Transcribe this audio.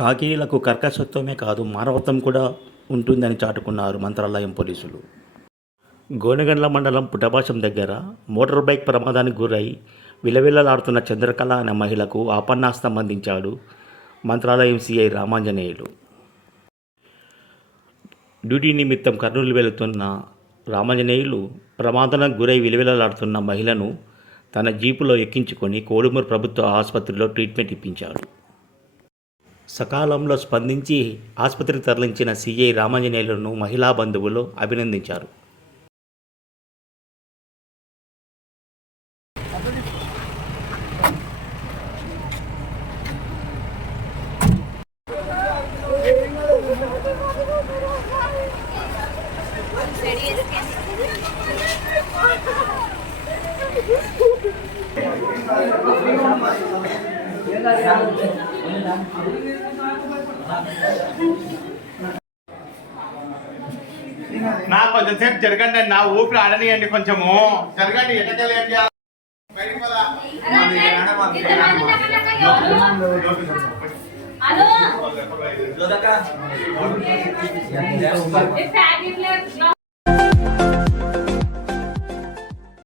కాకీలకు కర్కశత్వమే కాదు మానవత్వం కూడా ఉంటుందని చాటుకున్నారు మంత్రాలయం పోలీసులు. గోనగండ్ల మండలం పుటభాషం దగ్గర మోటార్ బైక్ ప్రమాదానికి గురై విలవిలలాడుతున్న చంద్రకళ అనే మహిళకు ఆపన్నాస్తం అందించాడు మంత్రాలయం సిఐ రామాంజనేయులు. డ్యూటీ నిమిత్తం కర్నూలు వెళుతున్న రామాంజనేయులు ప్రమాదానికి గురై విలవిలలాడుతున్న మహిళను తన జీపులో ఎక్కించుకొని కోడుమూరు ప్రభుత్వ ఆసుపత్రిలో ట్రీట్మెంట్ ఇప్పించాడు సకాలంలో స్పందించి ఆసుపత్రికి తరలించిన సిఐ రామాంజనేయులను మహిళా బంధువులు అభినందించారు. నా కొంచెం సేపు జరగండి నా ఊపిరి ఆడనియండి కొంచెము. జరగండి ఏం చేయాలి. హలో